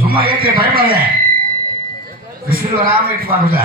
சும்மா ஏற்ற பயப்படாத விசில் வராம ஏற்று பாருங்க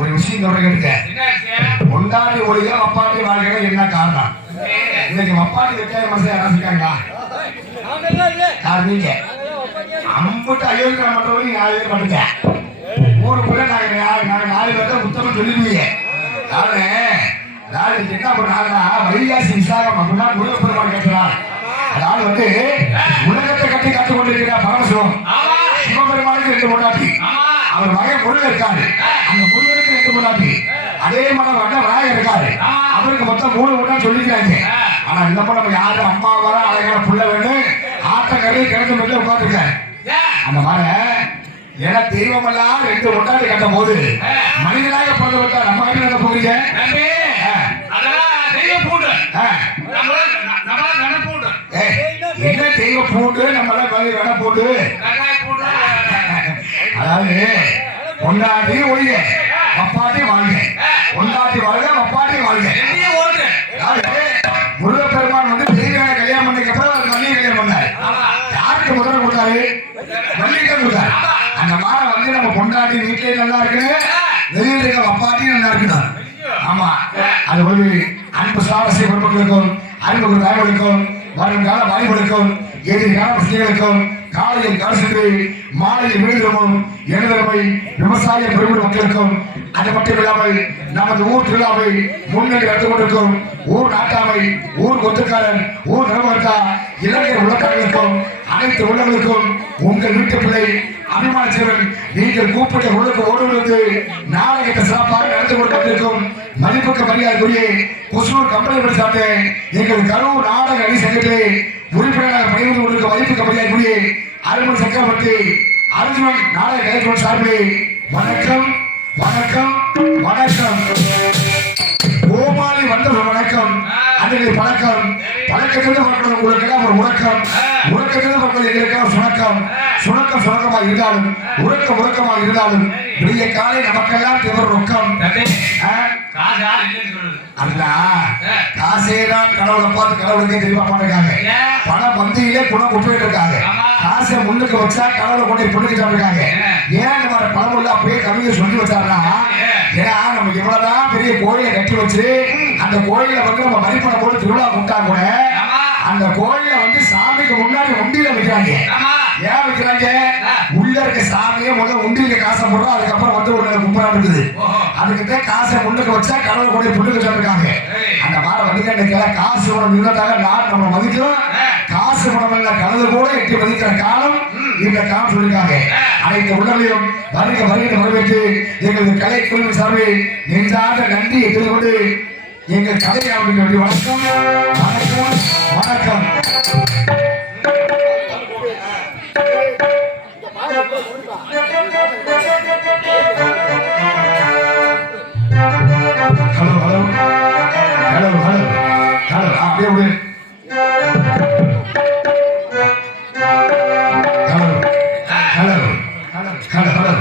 ஒரு விஷயம் கொண்டாடி ஒழிய மப்பாட்டி வாழ்க்கை என்ன காரணம்? இன்னைக்கு மப்பாட்டி வைக்காத மனசை ஆரம்பிக்காங்களா? நீங்க அம்பட்டு அயோக்கிய மட்டும் நீங்க 4 பேர் பண்ணுங்க. ஊருக்குள்ள நாங்க 4 பேர் உத்தமம் சொல்லிடுவீங்க. அதாவது என்ன பண்ணாங்கன்னா வைகாசி விசாகம் அப்படின்னா முருகப்பெருமான் கேட்கிறார். அதாவது உலகத்தை கட்டி கற்றுக் கொண்டிருக்கிற பரமசிவம் சிவபெருமானுக்கு 2 பொண்டாட்டி, அவர் மகன் முருகன் இருக்காரு, அந்த முருகனுக்கு 2 பொண்டாட்டி, அதே மாதிரி விநாயகர் இருக்காரு, அவருக்கு மொத்தம் 3 பொண்டாட்டி சொல்லிக்கிறாங்க. ஆனா இந்த படம் யாரு அம்மா வர அழகான புள்ள வேணும் ஆட்டக்கறி கிழக்கு மேல உட்காந்துருக்காரு. அந்த மாதிரி ஏன்னா தெய்வம் எல்லாம் 2 பொண்டாட்டி கட்டும் போது மனிதனாக பிறந்து விட்டா நம்ம கிட்ட என்ன போகிறீங்க? என்ன தெய்வ பூண்டு நம்மள வேண பூண்டு. அதாவது பொண்டாட்டி ஒழிய மப்பாட்டி வாழ்க, பொண்டாட்டி வாழ்க மப்பாட்டி வாழ்க. முருகப்பெருமான் தெய்வ கல்யாணம் பண்ணிக்கப்ப மல்லிகை கல்யாணம் பண்ணாரு. யாருக்கு முதல்ல கொடுத்தாரு? மல்லிகை கொடுத்தாரு. அந்த மாதிரி நம்ம பொண்டாட்டி வீட்டிலே நல்லா இருக்கு, வெளியில் இருக்க மப்பாட்டி நல்லா இருக்குதான். ஆமா, அது ஒரு அன்பு சாரசிய குடும்பங்களுக்கும் அறிமுக தாய்மொழிக்கும் வருங்கால வாய்மொழிக்கும் எதிர்கால பிரச்சனைகளுக்கும் காலையில் கலசத்து மாலையில் விழுதிரமும் எனதரமை விவசாய பெருமிட மக்களுக்கும் அது மட்டுமில்லாமல் நமது ஊர் திருவிழாவை முன்னணி நடந்து கொண்டிருக்கும் ஊர் நாட்டாமை, ஊர் ஒத்துக்காரன், ஊர் நிலவரத்தா இளைஞர் உள்ளங்களுக்கும் அனைத்து உள்ளங்களுக்கும் உங்கள் வீட்டு பிள்ளை அபிமான சேவன் நீங்கள் கூப்பிட்ட உள்ளுக்கு ஓடுவது நாடகத்தை சிறப்பாக நடந்து கொண்டிருக்கும் மதிப்புக்கு மரியாதைக்குரிய கொசூர் கம்பெனி சார்ந்த எங்கள் கரூர் நாடக அணி சங்கத்திலே உறுப்பினராக பணிபுரிந்து கொண்டிருக்கும் மதிப்புக்கு மரியாதைக்குரிய அருமன் சக்கரவர்த்தி அர்ஜுனன் நாடக கலைஞர் சார்பிலே வணக்கம் வணக்கம் வணக்கம். கோமாளி வந்த வணக்கம். அதுக்கு பழக்கம். பழக்கத்திலிருந்து பார்க்கணும் உங்களுக்கு ஒரு உறக்கம். உறக்கத்திலிருந்து பார்க்கணும் எங்களுக்கு சுணக்கம். சுணக்கம் சுணக்கமாக இருந்தாலும் உறக்கம் உறக்கமாக இருந்தாலும் விடிய காலை நமக்கெல்லாம் தேவர் ரொக்கம். காசேதான் கடவுளை பார்த்து கடவுளுக்கே தெளிவா பண்ணிருக்காங்க. பணம் மந்தியிலே குணம் குப்பிட்டு இருக்காங்க. காசை முன்னுக்கு வச்சா கடவுளை கொண்டு பொண்ணுக்கு இருக்காங்க. ஏன் இந்த மாதிரி பணம் உள்ள அப்படியே கவிதை சொல்லி வச்சாருன்னா, ஏன்னா நம்ம இவ்வளவுதான் பெரிய கோயிலை கட்டி வச்சு அந்த கோயிலை வந்து நம்ம மதிப்பணம் போட்டு திருவிழா கும்பிட்டா கூட அந்த கோயிலை வந்து சாமிக்கு முன்னாடி உண்டியில வைக்கிறாங்க. ஏன் வைக்கிறாங்க? உள்ள இருக்க சாமியை முதல்ல உண்டியில காசை போடுறோம், அதுக்கப்புறம் வந்து ஒரு கும்பரம் இருக்குது. அதுக்கிட்ட காசை முன்னுக்கு வச்சா கடவுளை கொண்டு பொண்ணுக்கு சொல்லிருக்காங்க. அந்த மாதிரி வந்து காசு பணம் இருந்தாங்க நான் நம்ம மதிக்கிறோம். காசு பணம் இல்ல கலந்து கூட எட்டி மதிக்கிற காலம் இந்த காலம் சொல்லியிருக்காங்க. அனைத்து உள்ளவர்களையும் வருக வருகிற வரவேற்று எங்களது கலை குழுவின் சார்பில் நெஞ்சார்ந்த நன்றியை தெரிவித்து எங்கள் கலை அமைக்க வணக்கம் வணக்கம் வணக்கம். Hello hello hello hello hello அப்படியே விடு. Hello hello hello hello.